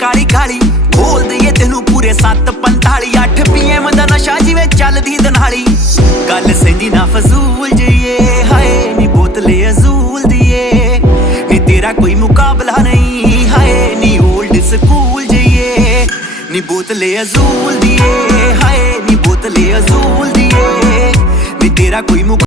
ਕਾਲੀ ਕਾਲੀ ਬੋਲ ਦਈਏ ਤੈਨੂੰ ਪੂਰੇ 7:45 8 PM ਦਾ ਨਸ਼ਾ ਜਿਵੇਂ ਚੱਲਦੀ ਦਨਾਲੀ ਗੱਲ ਸੈਂਦੀ ਨਾ ਫਜ਼ੂਲ ਜਈਏ ਹਾਏ ਨੀ ਬੋਤਲੇ ਅਜ਼ੂਲ ਦੀਏ ਨੀ ਤੇਰਾ ਕੋਈ ਮੁਕਾਬਲਾ ਨਹੀਂ ਹਾਏ ਨੀ ਓਲਡ ਸਕੂਲ ਜਈਏ ਨੀ ਬੋਤਲੇ ਅਜ਼ੂਲ ਦੀਏ ਹਾਏ ਨੀ ਬੋਤਲੇ ਅਜ਼ੂਲ ਦੀਏ ਨੀ ਤੇਰਾ ਕੋਈ